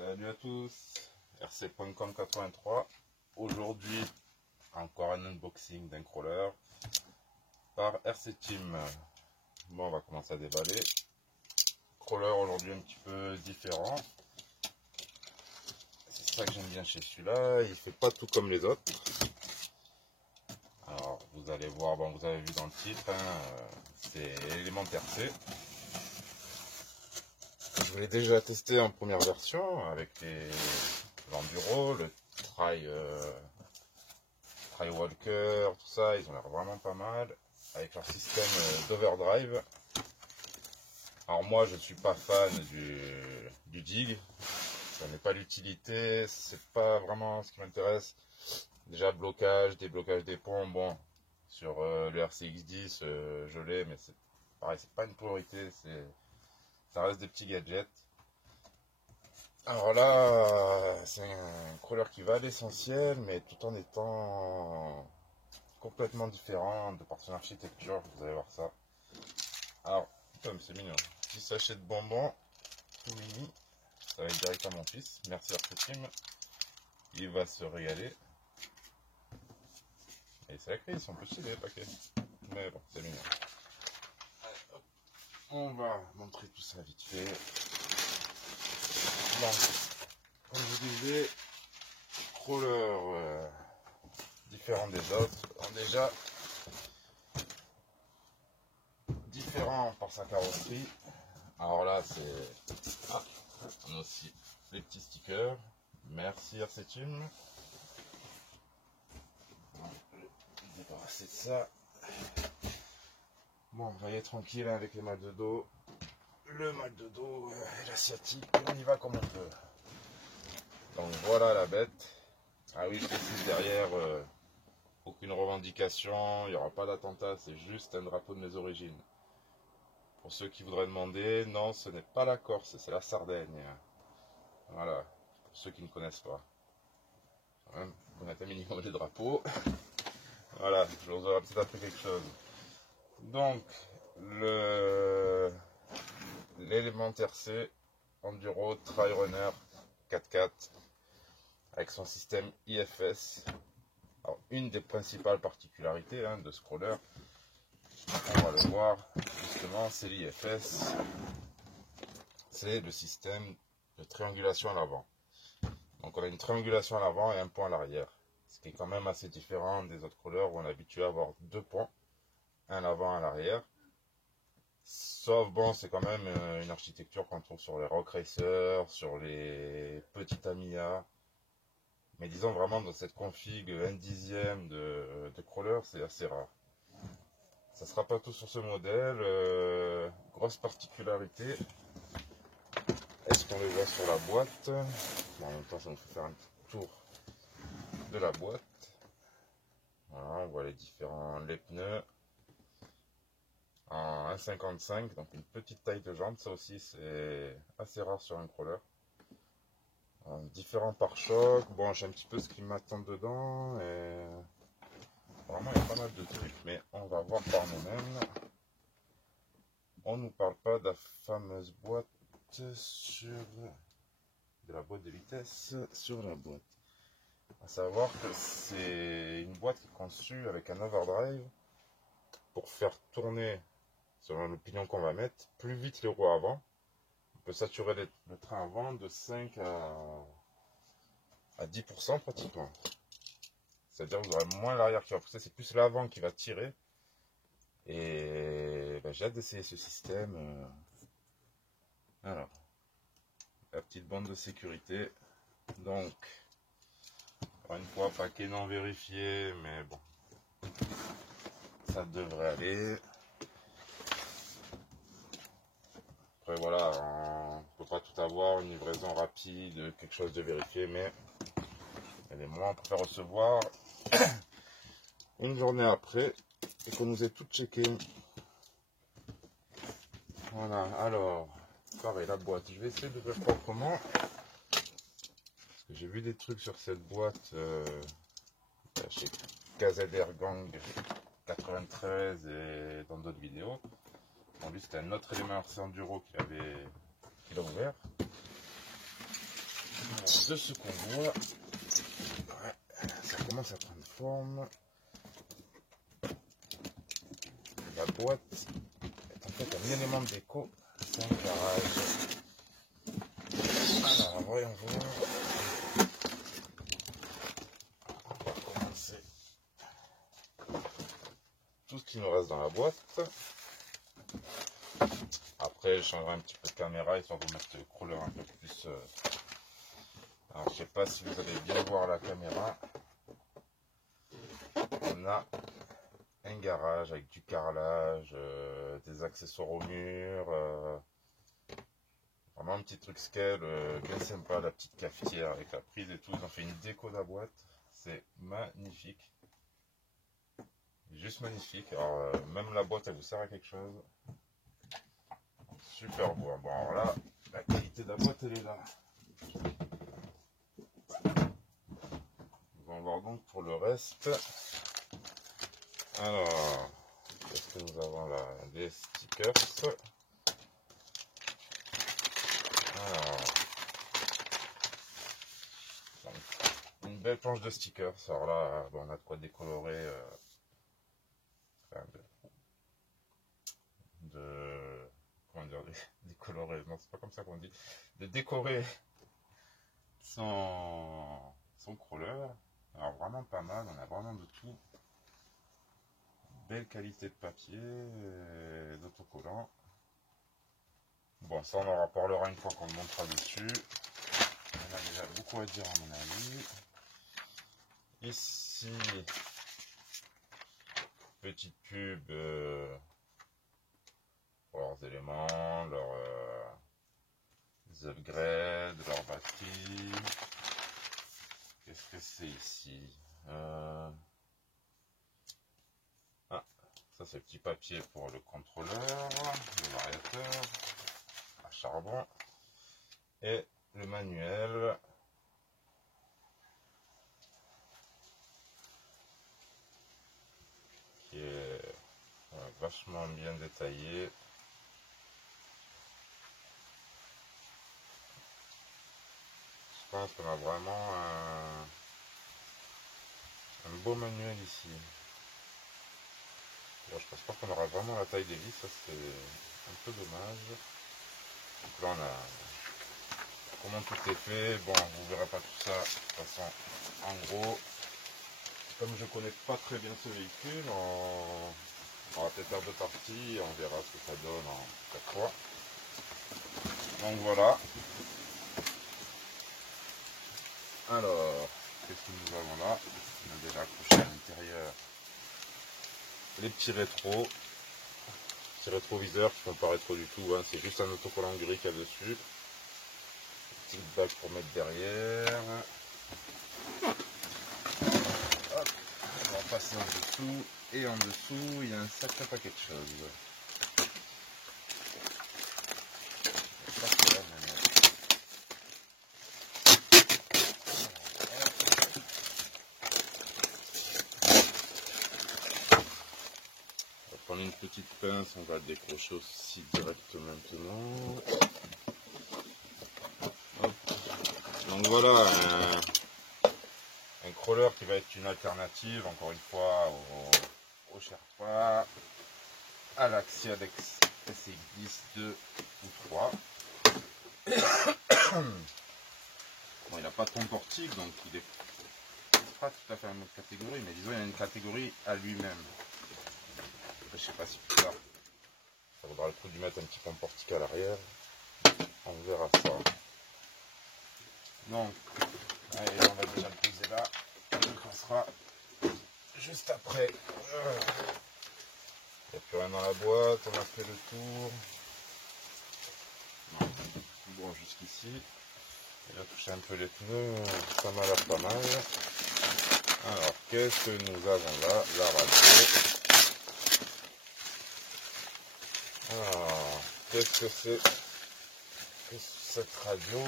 Salut à tous, rc.com 83. Aujourd'hui, encore un unboxing d'un crawler par RC Team. Bon, on va commencer à déballer. Crawler aujourd'hui un petit peu différent. C'est ça que j'aime bien chez celui-là. Il fait pas tout comme les autres. Alors, vous allez voir, bon, vous avez vu dans le titre, hein, c'est élémentaire C. Je l'ai déjà testé en première version avec l'enduro, le Try Walker, tout ça. Ils ont l'air vraiment pas mal avec leur système d'overdrive. Alors moi je suis pas fan du dig, ça n'est pas l'utilité, c'est pas vraiment ce qui m'intéresse. Déjà blocage, déblocage des ponts, bon sur le RCX10 je l'ai, mais c'est pareil, c'est pas une priorité, ça reste des petits gadgets. Alors là, c'est un crawler qui va à l'essentiel, mais tout en étant complètement différent de par son architecture, vous allez voir ça. Alors, putain, c'est mignon. Petit sachet de bonbons, tout mini, ça va être direct à mon fils. Merci RC Team, il va se régaler. Et c'est sacré, ils sont petits les paquets, mais bon, c'est mignon. Allez, hop. On va montrer tout ça vite fait. Donc, comme je vous disais, crawler différent des autres. Alors déjà, différent par sa carrosserie. Alors là, c'est... Ah, on a aussi les petits stickers. Merci RC Team. Je vais me débarrasser de ça. Bon, on va y être tranquille avec les mal de dos. Le mal de dos et l'asiatique, on y va comme on peut. Donc voilà la bête. Ah oui, je précise derrière, aucune revendication, il n'y aura pas d'attentat, c'est juste un drapeau de mes origines. Pour ceux qui voudraient demander, non, ce n'est pas la Corse, c'est la Sardaigne. Voilà, pour ceux qui ne connaissent pas. Quand même, on a un minimum de drapeaux. Voilà, je vous aurais peut-être appris quelque chose. Donc, l'élémentaire C, Enduro Trail Runner 4x4, avec son système IFS. Alors, une des principales particularités de ce crawler, on va le voir justement, c'est l'IFS, c'est le système de triangulation à l'avant. Donc on a une triangulation à l'avant et un point à l'arrière, ce qui est quand même assez différent des autres crawlers où on est habitué à avoir deux points, un à l'avant et à l'arrière. Sauf bon, c'est quand même une architecture qu'on trouve sur les Rock Racer, sur les petits Tamiya. Mais disons vraiment dans cette config 1/10 de crawler, c'est assez rare. Ça sera pas tout sur ce modèle. Grosse particularité. Est-ce qu'on le voit sur la boîte? Bon, en même temps, ça nous fait faire un petit tour de la boîte. Voilà, on voit les pneus en 1,55, donc une petite taille de jambe. Ça aussi, c'est assez rare sur un crawler. Différents pare-chocs. Bon, j'ai un petit peu ce qui m'attend dedans. Et vraiment, il y a pas mal de trucs, mais on va voir par nous-mêmes. On ne nous parle pas de la fameuse boîte de la boîte de vitesse sur la boîte. À savoir que c'est une boîte qui est conçue avec un overdrive pour faire tourner, selon le pignon qu'on va mettre, plus vite les roues avant. On peut saturer le train avant de 5 à 10% pratiquement. C'est-à-dire que vous aurez moins l'arrière qui va pousser, c'est plus l'avant qui va tirer. Et ben, j'ai hâte d'essayer ce système. Alors, la petite bande de sécurité. Donc, encore une fois, paquet non vérifié, mais bon, ça devrait aller. Après voilà, on ne peut pas tout avoir, une livraison rapide, quelque chose de vérifié, mais il y a des moments on préfère recevoir une journée après et qu'on nous ait tout checké. Voilà, alors, pareil, la boîte, je vais essayer de faire proprement. Parce que j'ai vu des trucs sur cette boîte chez KZR Gang 93 et dans d'autres vidéos. Bon, lui, c'était un autre élément RC Enduro qui l'a ouvert. de ce qu'on voit, ouais, ça commence à prendre forme. La boîte est en fait un élément de déco, c'est un garage. Alors voyons voir. On va commencer tout ce qui nous reste dans la boîte. Après je changerai un petit peu de caméra histoire de vous mettre le crawler un peu plus. Alors je sais pas si vous allez bien voir la caméra. On a un garage avec du carrelage, des accessoires au mur, vraiment un petit truc scale, bien sympa, la petite cafetière avec la prise et tout. Ils ont fait une déco de la boîte, c'est magnifique, juste magnifique. Alors même la boîte elle vous sert à quelque chose, super beau. Bon alors là, la qualité de la boîte elle est là. On va voir donc pour le reste. Alors, qu'est-ce que nous avons là? Des stickers. Alors, une belle planche de stickers. Alors là, bon, on a de quoi décolorer. Enfin, comment dire, décolorer. Non, c'est pas comme ça qu'on dit. De décorer son crawler. Alors vraiment pas mal. On a vraiment de tout. Belle qualité de papier, d'autocollant. Bon, ça on en reparlera une fois qu'on le montrera dessus. On a déjà beaucoup à dire à mon avis. Ici, petite pub pour leurs éléments, leurs upgrades, leurs batteries. Qu'est-ce que c'est ici? Ah, ça c'est le petit papier pour le contrôleur, le variateur à charbon et le manuel. Qui est vachement bien détaillé. Je pense qu'on a vraiment un beau manuel ici. Alors, je pense pas qu'on aura vraiment la taille des vis, ça c'est un peu dommage. Donc là on a comment tout est fait. Bon, vous verrez pas tout ça de toute façon. En gros, comme je connais pas très bien ce véhicule, on va peut-être faire deux parties et on verra ce que ça donne en 4 fois. Donc voilà. Alors, qu'est-ce que nous avons là? On a déjà accroché à l'intérieur les petits rétros. Petits rétroviseurs qui font pas rétro du tout, hein. C'est juste un autocollant gris qu'il y a dessus. Petite bague pour mettre derrière. Hop, on va passer en dessous. Et en dessous, il y a un sacré paquet de choses. On va prendre une petite pince, on va le décrocher aussi direct maintenant. Hop. Donc voilà, un crawler qui va être une alternative, encore une fois, au Sherpa, à l'Axia SX10 2 ou 3. Bon, il n'a pas de pont portique, donc il est pas tout à fait la même catégorie, mais disons il y a une catégorie à lui-même. Je sais pas si plus tard ça vaudra le coup de lui mettre un petit pont portique à l'arrière. On verra ça. Donc, allez, on va déjà le poser là. On le cassera juste après. Il n'y a plus rien dans la boîte, on a fait le tour. Non. Bon, jusqu'ici. Il a touché un peu les pneus, ça m'a l'air pas mal. Alors, qu'est-ce que nous avons là? La radio. Alors, qu'est-ce que c'est que cette radio?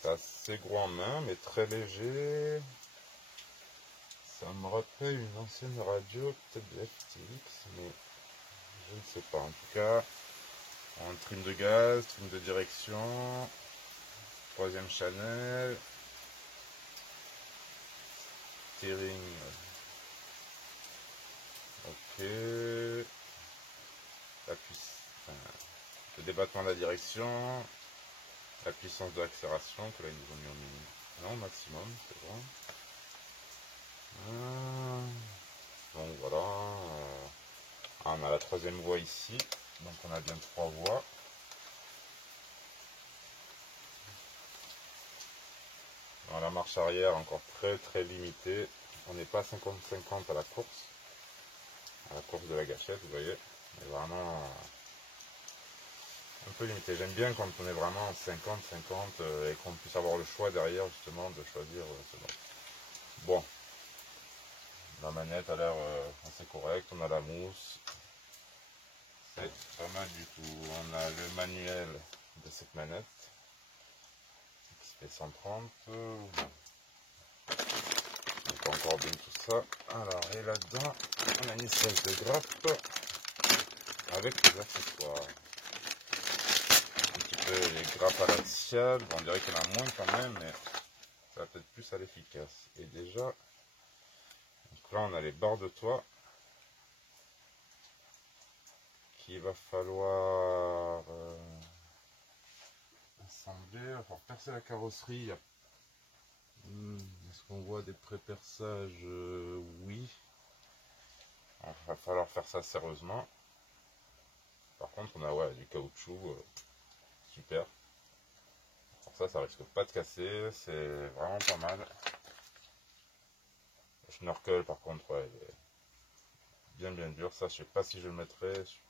C'est assez gros en main, mais très léger. Ça me rappelle une ancienne radio, peut-être de FTX, mais Je ne sais pas. En tout cas, en trim de gaz, trim de direction, troisième channel, steering, ok, le débattement de la direction, la puissance de l'accélération, que là ils nous ont mis au minimum, non, maximum, c'est bon. Donc voilà, on a la troisième voie ici, donc on a bien 3 voies. Dans la marche arrière encore très limitée, on n'est pas 50-50 à la course de la gâchette, vous voyez, mais vraiment un peu limité. J'aime bien quand on est vraiment 50-50 et qu'on puisse avoir le choix derrière justement de choisir ce bon. Bon, la manette a l'air assez correcte, on a la mousse, c'est pas mal du tout. On a le manuel de cette manette, XP 130, pas encore bien tout ça. Alors, et là-dedans, on a une espèce de grappe avec les accessoires. Un petit peu les grappes à l'axial, bon, on dirait qu'il y en a moins quand même, mais ça va peut-être plus à l'efficace. Et déjà, donc là on a les barres de toit qu'il va falloir assembler. Il va falloir percer la carrosserie. Est-ce qu'on voit des pré-perçages? Oui. Il va falloir faire ça sérieusement. Par contre, on a du caoutchouc, super. Pour ça, ça risque pas de casser, c'est vraiment pas mal. Le schnorkel, par contre, il est bien dur. Ça, je sais pas si je le mettrai. Je suis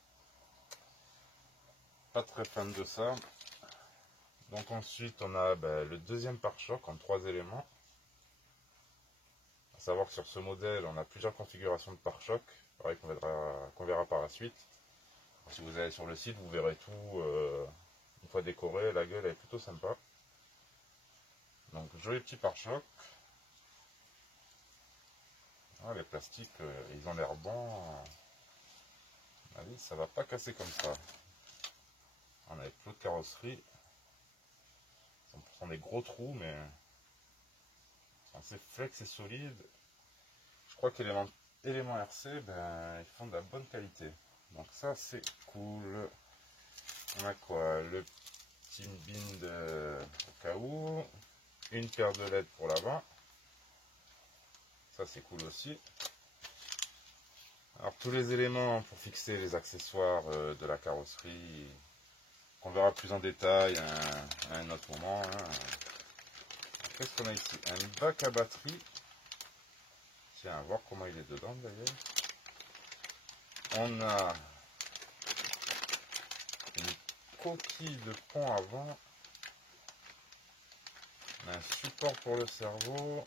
pas très fan de ça. Donc ensuite, on a le deuxième pare-choc en 3 éléments. À savoir que sur ce modèle, on a plusieurs configurations de pare-choc, pareil qu'on verra par la suite. Si vous allez sur le site, vous verrez tout. Une fois décoré, la gueule est plutôt sympa. Donc joli petit pare-choc. Ah, les plastiques, ils ont l'air bons. Allez, ça va pas casser comme ça. On a plus de carrosserie. Ce sont des gros trous, mais c'est assez flex et solide. Je crois que éléments RC, ils font de la bonne qualité. Donc ça, c'est cool. On a quoi? Le petit bin au cas où. Une paire de LED pour l'avant. Ça, c'est cool aussi. Alors, tous les éléments pour fixer les accessoires de la carrosserie, qu'on verra plus en détail à un autre moment. Qu'est-ce qu'on a ici? Un bac à batterie. Tiens, à voir comment il est dedans d'ailleurs. On a une coquille de pont avant. On a un support pour le cerveau.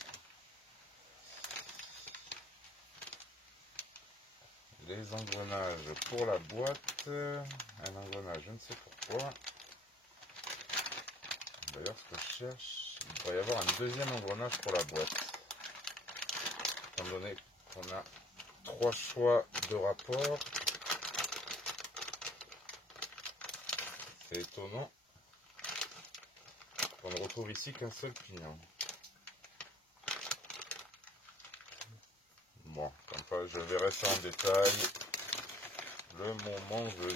Les engrenages pour la boîte. Un engrenage, je ne sais pourquoi. D'ailleurs, ce que je cherche, il devrait y avoir un deuxième engrenage pour la boîte. Étant donné qu'on a 3 choix de rapport, c'est étonnant qu'on ne retrouve ici qu'un seul pignon. Bon, comme ça, je verrai ça en détail le moment venu.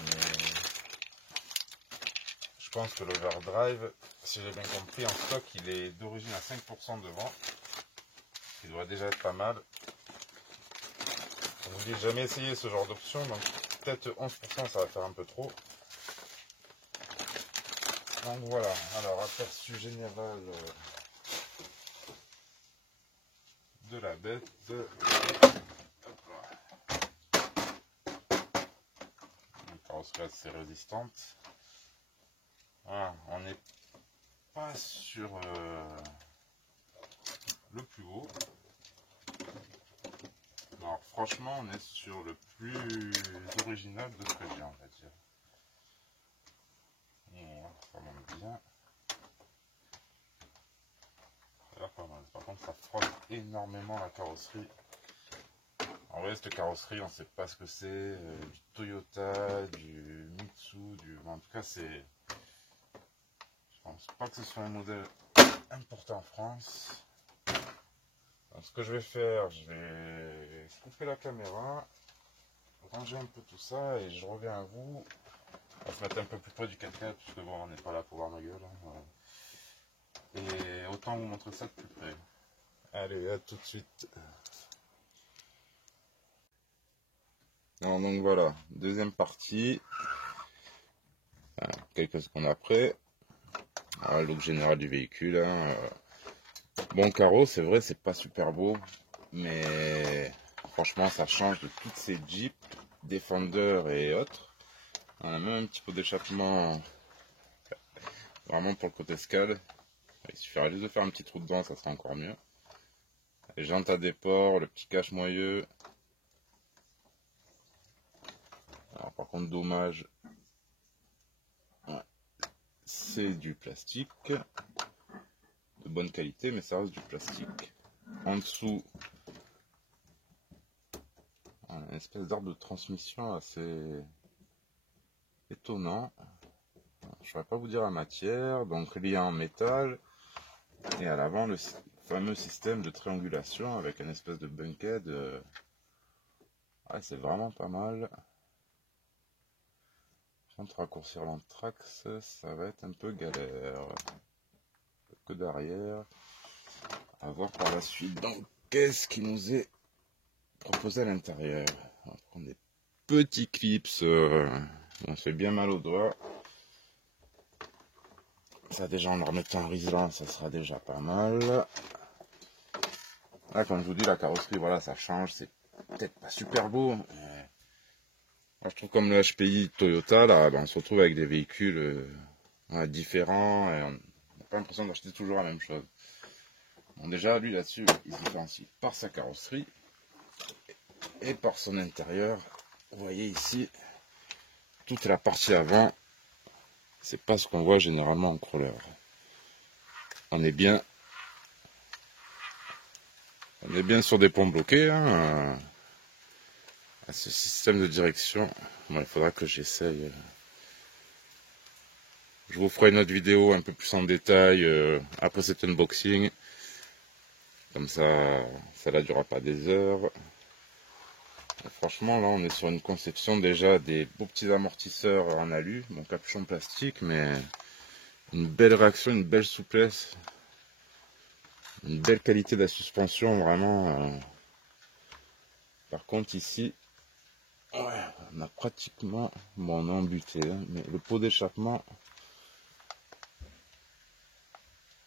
Je pense que l'overdrive, si j'ai bien compris, en stock, il est d'origine à 5% devant. Ce qui devrait déjà être pas mal. Je vous dis, j'ai jamais essayé ce genre d'option, donc peut-être 11%, ça va faire un peu trop. Donc voilà, alors aperçu général de la bête. Une carrosserie assez résistante. Voilà, on n'est pas sur le plus haut. Alors franchement, on est sur le plus original de ce que j'ai, on va dire. Ça monte bien. Là, pas mal. Par contre, ça frotte énormément la carrosserie. En vrai, cette carrosserie, on ne sait pas ce que c'est. Du Toyota, du Mitsu, en tout cas, c'est... Je pense pas que ce soit un modèle importé en France. Donc, ce que je vais faire, je vais couper la caméra, ranger un peu tout ça et je reviens à vous. On va se mettre un peu plus près du 4x4 puisque bon, on n'est pas là pour voir ma gueule. Hein. Et autant vous montrer ça de plus près. Allez, à tout de suite. Alors, donc voilà, deuxième partie. Quelques secondes après. Voilà, look général du véhicule. Hein. Bon carreau, c'est vrai, c'est pas super beau, mais franchement, ça change de toutes ces Jeeps, Defender et autres. On a même un petit peu d'échappement, vraiment pour le côté escale. Il suffirait juste de faire un petit trou dedans, ça sera encore mieux. Les jantes à déport, le petit cache moyeu. Alors par contre, dommage, ouais, c'est du plastique. De bonne qualité, mais ça reste du plastique. En dessous, une espèce d'arbre de transmission assez étonnant. Je ne saurais pas vous dire la matière. Donc lié en métal. Et à l'avant, le fameux système de triangulation avec une espèce de bunkhead. Ouais, c'est vraiment pas mal. Contre raccourcir l'anthrax, ça va être un peu galère. Que d'arrière. À voir par la suite. Donc, qu'est-ce qui nous est proposé à l'intérieur? On va prendre des petits clips. On se fait bien mal aux doigts. Ça déjà, en le remettant en riselant, ça sera déjà pas mal. Là, comme je vous dis, la carrosserie, voilà, ça change. C'est peut-être pas super beau. Moi, je trouve comme le HPI Toyota, là, ben, on se retrouve avec des véhicules différents et on n'a pas l'impression d'acheter toujours la même chose. Bon, déjà, lui, là-dessus, il se différencie par sa carrosserie et par son intérieur. Vous voyez ici, toute la partie avant, c'est pas ce qu'on voit généralement en crawler. On est bien sur des ponts bloqués. Hein. Ce système de direction, bon, il faudra que j'essaye. Je vous ferai une autre vidéo un peu plus en détail après cet unboxing. Comme ça ne durera pas des heures. Et franchement, là, on est sur une conception déjà des beaux petits amortisseurs en alu, bon capuchon plastique, mais une belle réaction, une belle souplesse, une belle qualité de la suspension, vraiment. Par contre, ici, ouais, on a pratiquement, bon, on est embuté, hein, mais le pot d'échappement,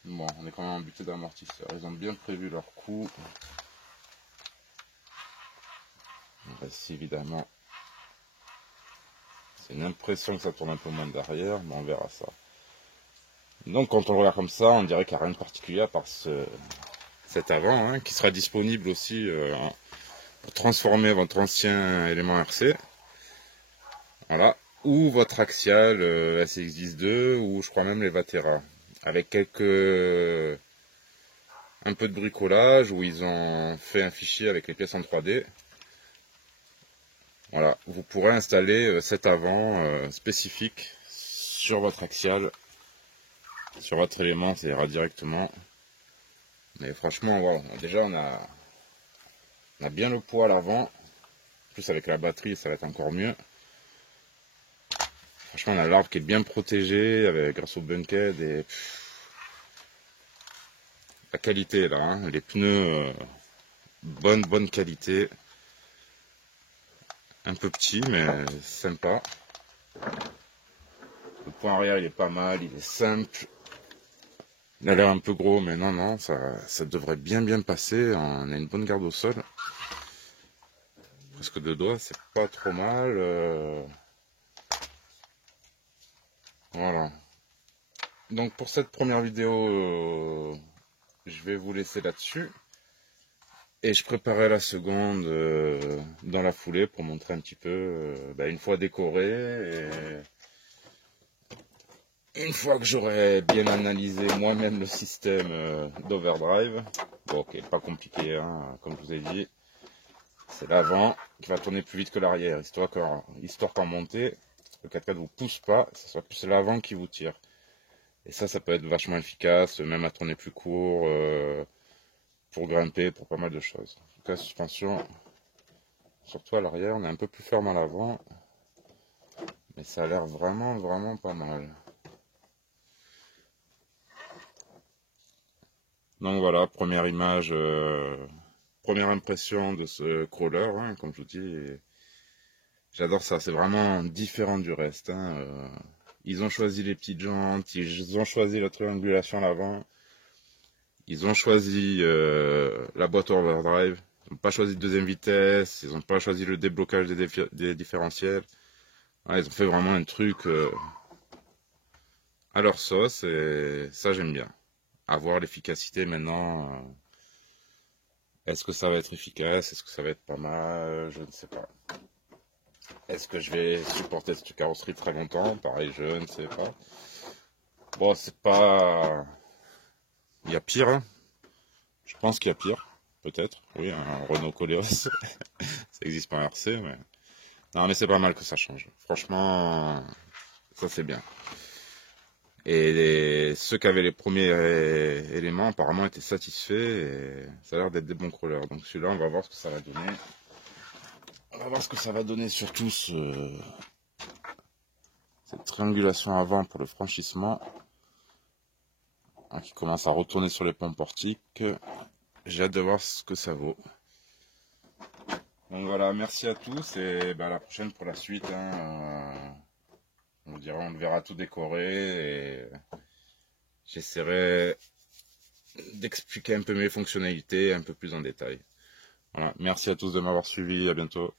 bon, on est quand même embuté d'amortisseurs. Ils ont bien prévu leur coup. Ici, évidemment, c'est une impression que ça tourne un peu moins derrière, mais on verra ça. Donc, quand on le regarde comme ça, on dirait qu'il n'y a rien de particulier à part cet avant, hein, qui sera disponible aussi pour transformer votre ancien élément RC. Voilà. Ou votre axial SX10-2, ou je crois même les Vatera. Avec un peu de bricolage, où ils ont fait un fichier avec les pièces en 3D. Voilà, vous pourrez installer cet avant spécifique sur votre axial, sur votre élément, ça ira directement. Mais franchement, voilà, déjà on a bien le poids à l'avant. En plus avec la batterie, ça va être encore mieux. Franchement, on a l'arbre qui est bien protégé grâce au bunkhead et la qualité là, hein, les pneus bonne qualité. Un peu petit mais sympa. Le point arrière il est pas mal, il est simple. Il a l'air un peu gros mais non, ça devrait bien passer. On a une bonne garde au sol. Presque 2 doigts, c'est pas trop mal. Voilà. Donc pour cette première vidéo, je vais vous laisser là-dessus. Et je préparais la seconde dans la foulée pour montrer un petit peu, une fois décoré, et une fois que j'aurai bien analysé moi-même le système d'overdrive, bon ok, pas compliqué, hein, comme je vous ai dit, c'est l'avant qui va tourner plus vite que l'arrière, histoire qu'en montée, le 4x4 vous pousse pas, ce soit plus l'avant qui vous tire. Et ça peut être vachement efficace, même à tourner plus court, pour grimper, pour pas mal de choses. En tout cas, suspension, surtout à l'arrière, on est un peu plus ferme à l'avant, mais ça a l'air vraiment pas mal. Donc voilà, première image, première impression de ce crawler, hein, comme je vous dis. J'adore ça, c'est vraiment différent du reste. Hein. Ils ont choisi les petites jantes, ils ont choisi la triangulation à l'avant, ils ont choisi la boîte overdrive, ils n'ont pas choisi de deuxième vitesse, ils n'ont pas choisi le déblocage des différentiels. Ouais, ils ont fait vraiment un truc à leur sauce et ça j'aime bien. À voir l'efficacité maintenant. Est-ce que ça va être efficace? Est-ce que ça va être pas mal? Je ne sais pas. Est-ce que je vais supporter cette carrosserie très longtemps? Pareil, je ne sais pas. Bon, c'est pas... Il y a pire, hein. Je pense qu'il y a pire, peut-être. Oui, un Renault Koleos. Ça existe pas en RC, mais... Non, mais c'est pas mal que ça change. Franchement, ça c'est bien. Et ceux qui avaient les premiers éléments, apparemment, étaient satisfaits. Et ça a l'air d'être des bons crawlers. Donc celui-là, on va voir ce que ça va donner. On va voir ce que ça va donner, surtout cette triangulation avant pour le franchissement. Qui commence à retourner sur les ponts portiques. J'ai hâte de voir ce que ça vaut. Donc voilà, merci à tous et à la prochaine pour la suite. Hein. On le verra tout décoré et j'essaierai d'expliquer un peu mes fonctionnalités un peu plus en détail. Voilà, merci à tous de m'avoir suivi, à bientôt.